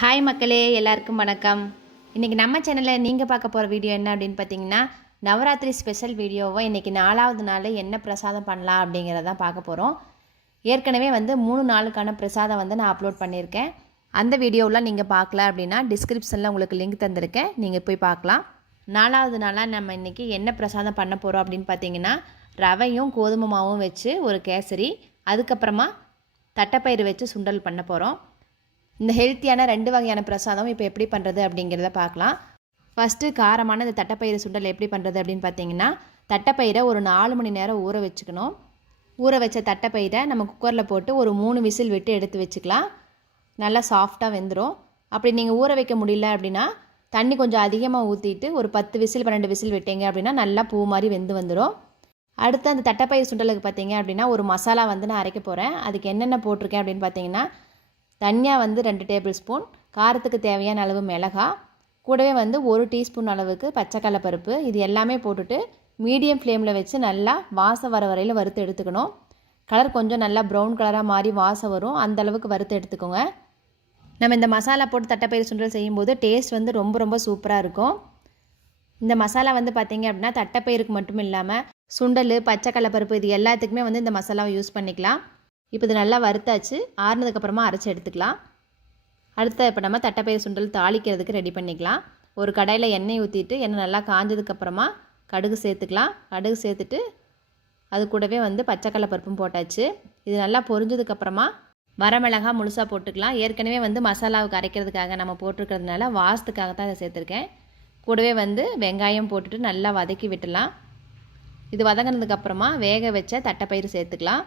Hi மக்களே, எல்லாருக்கும் வணக்கம். இன்றைக்கி நம்ம சேனலில் நீங்கள் பார்க்க போகிற வீடியோ என்ன அப்படின்னு பார்த்தீங்கன்னா, நவராத்திரி ஸ்பெஷல் வீடியோவை இன்றைக்கி 4வது நாள் என்ன பிரசாதம் பண்ணலாம் அப்படிங்கிறதான் பார்க்க போகிறோம். ஏற்கனவே 3 நாளுக்கான பிரசாதம் நான் அப்லோட் பண்ணியிருக்கேன். அந்த வீடியோவில் நீங்கள் பார்க்கல அப்படின்னா டிஸ்கிரிப்ஷனில் உங்களுக்கு லிங்க் தந்திருக்கேன், நீங்கள் போய் பார்க்கலாம். 4வது நாளாக நம்ம இன்றைக்கி என்ன பிரசாதம் பண்ண போகிறோம் அப்படின்னு பார்த்தீங்கன்னா, ரவையும் கோதுமை மாவும் வச்சு ஒரு கேசரி, அதுக்கப்புறமா தட்டைப்பயிறு வச்சு சுண்டல் பண்ண போகிறோம். இந்த ஹெல்த்தியான 2 வகையான பிரசாதம் இப்போ எப்படி பண்ணுறது அப்படிங்கிறத பார்க்கலாம். ஃபஸ்ட்டு காரமான இந்த தட்டைப்பயிறு சுண்டல் எப்படி பண்ணுறது அப்படின்னு பார்த்தீங்கன்னா, தட்டைப்பயிரை ஒரு 4 மணி நேரம் ஊற வச்சுக்கணும். ஊற வச்ச தட்டைப்பயிரை நம்ம குக்கரில் போட்டு ஒரு 3 விசில் விட்டு எடுத்து வச்சுக்கலாம். நல்லா சாஃப்டாக வெந்துடும். அப்படி நீங்கள் ஊற வைக்க முடியல அப்படின்னா தண்ணி கொஞ்சம் அதிகமாக ஊற்றிட்டு ஒரு 10 விசில் 12 விசில் விட்டீங்க அப்படின்னா நல்லா பூ மாதிரி வெந்து வந்துடும். அடுத்து அந்த தட்டைப்பயிறு சுண்டலுக்கு பார்த்தீங்க அப்படின்னா ஒரு மசாலா நான் அரைக்க போகிறேன். அதுக்கு என்னென்ன போட்டிருக்கேன் அப்படின்னு பார்த்தீங்கன்னா, தனியாக 2 டேபிள் ஸ்பூன், காரத்துக்கு தேவையான அளவு மிளகாய், கூடவே 1 டீஸ்பூன் அளவுக்கு பச்சைக்கடலை பருப்பு, இது எல்லாமே போட்டுட்டு மீடியம் ஃப்ளேமில் வச்சு நல்லா வாசம் வர வரையில் வறுத்து எடுத்துக்கணும். கலர் கொஞ்சம் நல்லா ப்ரௌன் கலராக மாறி வாசம் வரும், அந்த அளவுக்கு வறுத்து எடுத்துக்கோங்க. நம்ம இந்த மசாலா போட்டு தட்டைப்பயிறு சுண்டல் செய்யும்போது டேஸ்ட் ரொம்ப ரொம்ப சூப்பராக இருக்கும். இந்த மசாலா பார்த்தீங்க அப்படின்னா தட்டைப்பயிருக்கு மட்டும் இல்லாமல் சுண்டல், பச்சைக்கடலை பருப்பு இது எல்லாத்துக்குமே இந்த மசாலாவை யூஸ் பண்ணிக்கலாம். இப்போ இது நல்லா வறுத்தாச்சு, ஆறுனதுக்கப்புறமா அரைச்சி எடுத்துக்கலாம். அடுத்த இப்போ நம்ம தட்டைப்பயிறு சுண்டல் தாளிக்கிறதுக்கு ரெடி பண்ணிக்கலாம். ஒரு கடாயில் எண்ணெய் ஊற்றிட்டு எண்ணெய் நல்லா காஞ்சதுக்கப்புறமா கடுகு சேர்த்துக்கலாம். கடுகு சேர்த்துட்டு அது கூடவே பச்சைக்கடலை பருப்பும் போட்டாச்சு. இது நல்லா பொரிஞ்சதுக்கப்புறமா வரமிளகாய் முழுசாக போட்டுக்கலாம். ஏற்கனவே மசாலாவுக்கு அரைக்கிறதுக்காக நம்ம போட்டிருக்கிறதுனால வாசத்துக்காக தான் இதை சேர்த்துருக்கேன். கூடவே வெங்காயம் போட்டுட்டு நல்லா வதக்கி விட்டுலாம். இது வதங்கினதுக்கப்புறமா வேக வச்ச தட்டைப்பயிறு சேர்த்துக்கலாம்.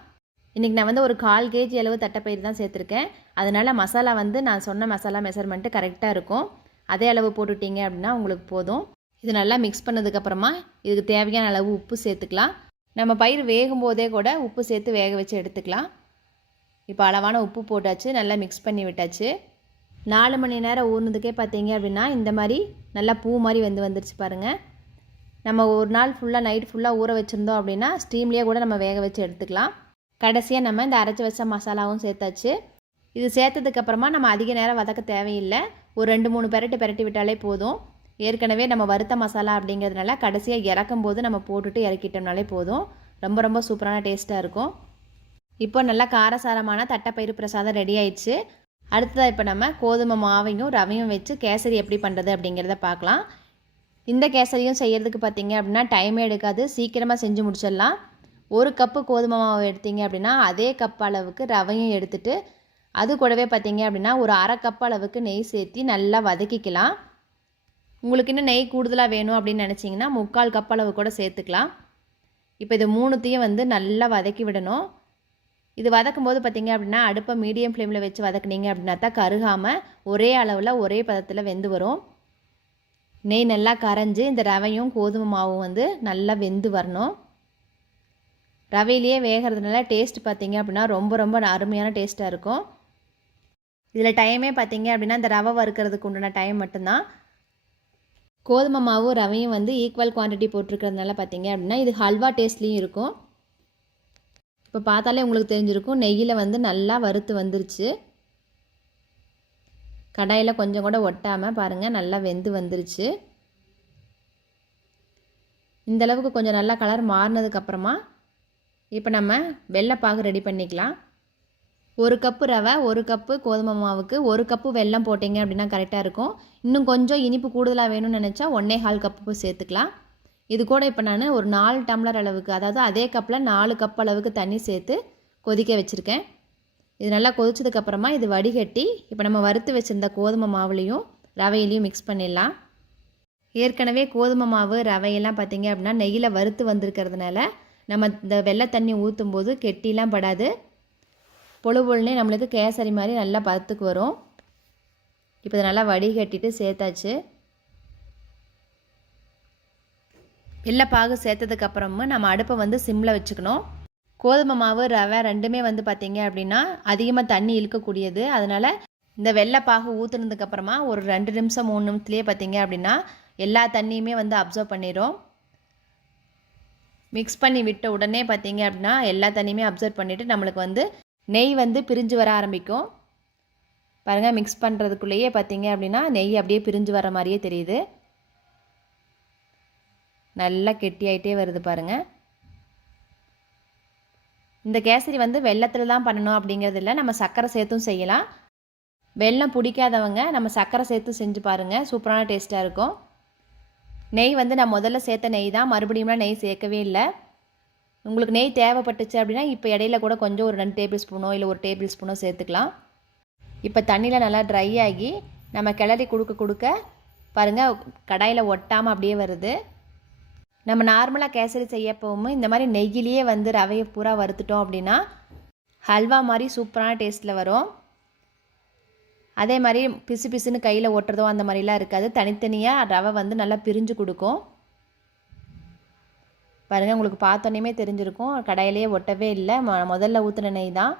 இன்றைக்கி நான் ஒரு 1/4 kg அளவு தட்டைப்பயிறு தான் சேர்த்துருக்கேன். அதனால் மசாலா நான் சொன்ன மசாலா மெஷர்மெண்ட்டு கரெக்டாக இருக்கும். அதே அளவு போட்டுட்டிங்க அப்படின்னா உங்களுக்கு போதும். இது நல்லா மிக்ஸ் பண்ணதுக்கப்புறமா இதுக்கு தேவையான அளவு உப்பு சேர்த்துக்கலாம். நம்ம பயிர் வேகும் போதே கூட உப்பு சேர்த்து வேக வச்சு எடுத்துக்கலாம். இப்போ அளவான உப்பு போட்டாச்சு, நல்லா மிக்ஸ் பண்ணி விட்டாச்சு. 4 மணி நேரம் ஊறினதுக்கே பார்த்தீங்க அப்படின்னா இந்த மாதிரி நல்லா பூ மாதிரி வந்துருச்சு பாருங்கள். நம்ம ஒரு நாள் ஃபுல்லாக நைட் ஃபுல்லாக ஊற வச்சுருந்தோம் அப்படின்னா ஸ்டீம்லேயே கூட நம்ம வேக வச்சு எடுத்துக்கலாம். கடைசியாக நம்ம இந்த அரைச்சி வச்ச மசாலாவும் சேர்த்தாச்சு. இது சேர்த்ததுக்கப்புறமா நம்ம அதிக நேரம் வதக்க தேவையில்லை. ஒரு 2-3 பெரட்டி விட்டாலே போதும். ஏற்கனவே நம்ம வறுத்த மசாலா அப்படிங்கிறதுனால கடைசியாக இறக்கும் போது நம்ம போட்டுட்டு இறக்கிட்டோம்னாலே போதும். ரொம்ப ரொம்ப சூப்பரான டேஸ்ட்டாக இருக்கும். இப்போ நல்லா காரசாரமான தட்டைப்பயிறு பிரசாதம் ரெடி ஆயிடுச்சு. அடுத்ததாக இப்போ நம்ம கோதுமை மாவையும் ரவையும் வச்சு கேசரி எப்படி பண்ணுறது அப்படிங்கிறத பார்க்கலாம். இந்த கேசரியும் செய்கிறதுக்கு பார்த்தீங்க அப்படின்னா டைமே எடுக்காது, சீக்கிரமாக செஞ்சு முடிச்சிடலாம். 1 கப்பு கோதுமை மாவு எடுத்தீங்க அப்படின்னா அதே கப் அளவுக்கு ரவையும் எடுத்துட்டு அது கூடவே பார்த்தீங்க அப்படின்னா ஒரு 1/2 கப் அளவுக்கு நெய் சேர்த்து நல்லா வதக்கிக்கலாம். உங்களுக்கு இன்னும் நெய் கூடுதலாக வேணும் அப்படின்னு நினச்சிங்கன்னா 3/4 கப் அளவு கூட சேர்த்துக்கலாம். இப்போ இது 3த்தையும் நல்லா வதக்கி விடணும். இது வதக்கும் போது பார்த்தீங்க அப்படின்னா அடுப்பை மீடியம் ஃப்ளேமில் வச்சு வதக்குனீங்க அப்படின்னா தான் கருகாமல் ஒரே அளவில் ஒரே பதத்தில் வெந்து வரும். நெய் நல்லா கரைஞ்சி இந்த ரவையும் கோதுமை மாவும் நல்லா வெந்து வரணும். ரவையிலேயே வேகிறதுனால டேஸ்ட் பார்த்தீங்க அப்படின்னா ரொம்ப ரொம்ப அருமையான டேஸ்ட்டாக இருக்கும். இதில் டைமே பார்த்தீங்க அப்படின்னா இந்த ரவை வறுக்கிறதுக்கு உண்டான டைம் மட்டும்தான். கோதுமை மாவும் ரவையும் ஈக்குவல் குவான்டிட்டி போட்டிருக்கிறதுனால பார்த்தீங்க அப்படின்னா இது ஹல்வா டேஸ்ட்லேயும் இருக்கும். இப்போ பார்த்தாலே உங்களுக்கு தெரிஞ்சிருக்கும், நெய்யில் நல்லா வறுத்து வந்துருச்சு. கடாயில் கொஞ்சம் கூட ஒட்டாமல் பாருங்கள் நல்லா வெந்து வந்துருச்சு. இந்தளவுக்கு கொஞ்சம் நல்லா கலர் மாறினதுக்கப்புறமா இப்போ நம்ம வெள்ளைப்பாகு ரெடி பண்ணிக்கலாம். 1 கப்பு ரவை, 1 கப்பு கோதுமை மாவுக்கு 1 கப்பு வெல்லம் போட்டிங்க அப்படின்னா கரெக்டாக இருக்கும். இன்னும் கொஞ்சம் இனிப்பு கூடுதலாக வேணும்னு நினச்சா 1.25 கப்பு சேர்த்துக்கலாம். இது கூட இப்போ நான் ஒரு 4 டம்ளர் அளவுக்கு, அதாவது அதே கப்பில் 4 கப் அளவுக்கு தண்ணி சேர்த்து கொதிக்க வச்சுருக்கேன். இது நல்லா கொதிச்சதுக்கப்புறமா இது வடிகட்டி இப்போ நம்ம வறுத்து வச்சுருந்த கோதுமை மாவுலேயும் ரவையிலையும் மிக்ஸ் பண்ணிடலாம். ஏற்கனவே கோதுமை மாவு ரவையெல்லாம் பார்த்திங்க அப்படின்னா நெய்யில் வறுத்து வந்திருக்கிறதுனால நம்ம இந்த வெள்ளை தண்ணி ஊற்றும் போது கெட்டிலாம் படாது, பொழுனே நம்மளுக்கு கேசரி மாதிரி நல்லா பதத்துக்கு வரும். இப்போ இதை நல்லா வடிகட்டிட்டு சேர்த்தாச்சு. வெள்ளைப்பாகு சேர்த்ததுக்கப்புறமும் நம்ம அடுப்பை சிம்மில் வச்சுக்கணும். கோதுமை மாவு ரவை ரெண்டுமே பார்த்திங்க அப்படின்னா அதிகமாக தண்ணி இழுக்கக்கூடியது. அதனால் இந்த வெள்ளைப்பாகு ஊற்றுனதுக்கப்புறமா ஒரு 2 நிமிஷம் 3 நிமிஷத்துலேயே பார்த்திங்க அப்படின்னா எல்லா தண்ணியுமே அப்சர்வ் பண்ணிடும். மிக்ஸ் பண்ணி விட்ட உடனே பார்த்தீங்க அப்படின்னா எல்லா தண்ணியுமே அப்சர்வ் பண்ணிவிட்டு நம்மளுக்கு நெய் பிரிஞ்சு வர ஆரம்பிக்கும். பாருங்கள், மிக்ஸ் பண்ணுறதுக்குள்ளேயே பார்த்தீங்க அப்படின்னா நெய் அப்படியே பிரிஞ்சு வர மாதிரியே தெரியுது. நல்லா கெட்டியாயிட்டே வருது பாருங்கள். இந்த கேசரி வந்து வெல்லத்தில் தான் பண்ணணும் அப்படிங்கிறது இல்லை, நம்ம சர்க்கரை சேர்த்தும் செய்யலாம். வெல்லம் பிடிக்காதவங்க நம்ம சர்க்கரை சேர்த்து செஞ்சு பாருங்கள், சூப்பரான டேஸ்ட்டாக இருக்கும். நெய் வந்து நான் முதல்ல சேர்த்த நெய் தான், மறுபடியும்லாம் நெய் சேர்க்கவே இல்லை. உங்களுக்கு நெய் தேவைப்பட்டுச்சு அப்படின்னா இப்போ இடையில கூட கொஞ்சம் ஒரு 2 டேபிள் ஸ்பூனோ இல்லை 1 டேபிள் ஸ்பூனோ சேர்த்துக்கலாம். இப்போ தண்ணியில் நல்லா ட்ரை ஆகி நம்ம கிளறி கொடுக்க பாருங்கள், கடாயில் ஒட்டாமல் அப்படியே வருது. நம்ம நார்மலாக கேசரி செய்யப்போவும் இந்த மாதிரி நெய்யிலேயே வந்து ரவையை பூரா வறுத்துட்டோம் அப்படின்னா ஹல்வா மாதிரி சூப்பரான டேஸ்ட்டில் வரும். அதே மாதிரி பிசு பிசுன்னு கையில் ஒட்டுறதோ அந்த மாதிரிலாம் இருக்காது. தனித்தனியாக ரவை வந்து நல்லா பிரிஞ்சு கொடுக்கும். பாருங்கள், உங்களுக்கு பார்த்தோன்னே தெரிஞ்சிருக்கும், கடாயிலேயே ஒட்டவே இல்லை. முதல்ல ஊற்றின நெய் தான்.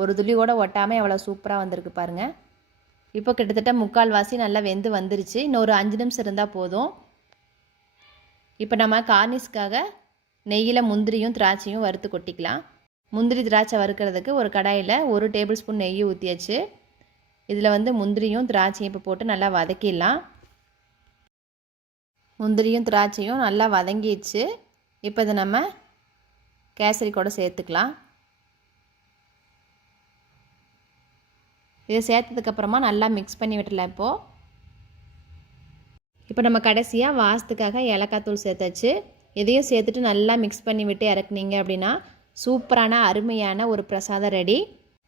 ஒரு துளி கூட ஒட்டாமல் எவ்வளோ சூப்பராக வந்திருக்கு பாருங்கள். இப்போ கிட்டத்தட்ட 3/4 நல்லா வெந்து வந்துருச்சு. இன்னொரு 5 நிமிஷம் இருந்தால் போதும். இப்போ நம்ம கார்னிஷ்காக நெய்யில் முந்திரியும் திராட்சையும் வறுத்து கொட்டிக்கலாம். முந்திரி திராட்சை வறுக்கிறதுக்கு ஒரு கடாயில் 1 டேபிள் ஸ்பூன் நெய் ஊற்றியாச்சு. இதில் வந்து முந்திரியும் திராட்சையும் இப்போ போட்டு நல்லா வதக்கிடலாம். முந்திரியும் திராட்சையும் நல்லா வதங்கிடுச்சு. இப்போ இதை நம்ம கேசரி கூட சேர்த்துக்கலாம். இதை சேர்த்ததுக்கப்புறமா நல்லா மிக்ஸ் பண்ணி விட்டுலாம். இப்போ நம்ம கடைசியாக வாசத்துக்காக ஏலக்காய் தூள் சேர்த்தாச்சு. இதையும் சேர்த்துட்டு நல்லா மிக்ஸ் பண்ணி விட்டு இறக்குனீங்க அப்படின்னா சூப்பரான அருமையான ஒரு பிரசாதம் ரெடி.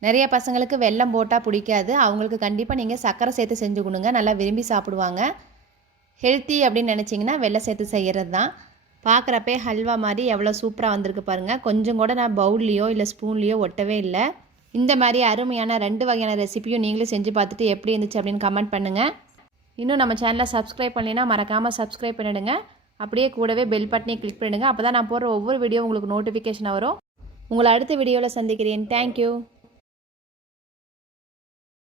நிறைய பசங்களுக்கு வெல்லம் போட்டால் பிடிக்காது, அவங்களுக்கு கண்டிப்பாக நீங்கள் சர்க்கரை சேர்த்து செஞ்சு கொடுங்க, நல்லா விரும்பி சாப்பிடுவாங்க. ஹெல்த்தி அப்படின்னு நினச்சிங்கன்னா வெல்லம் சேர்த்து செய்கிறது தான். பார்க்குறப்பே ஹல்வா மாதிரி எவ்வளோ சூப்பராக வந்திருக்கு பாருங்கள். கொஞ்சம் கூட நான் பவுல்லையோ இல்லை ஸ்பூன்லேயோ ஒட்டவே இல்லை. இந்த மாதிரி அருமையான 2 வகையான ரெசிபியும் நீங்களும் செஞ்சு பார்த்துட்டு எப்படி இருந்துச்சு அப்படின்னு கமெண்ட் பண்ணுங்கள். இன்னும் நம்ம சேனலை சப்ஸ்கிரைப் பண்ணலைன்னா மறக்காமல் சப்ஸ்கிரைப் பண்ணிவிடுங்க. அப்படியே கூடவே பெல் பட்டனை கிளிக் பண்ணிவிடுங்க. அப்போ தான் நான் போடுற ஒவ்வொரு வீடியோ உங்களுக்கு நோட்டிஃபிகேஷன் வரும். உங்களை அடுத்த வீடியோவில் சந்திக்கிறேன். தேங்க்யூ.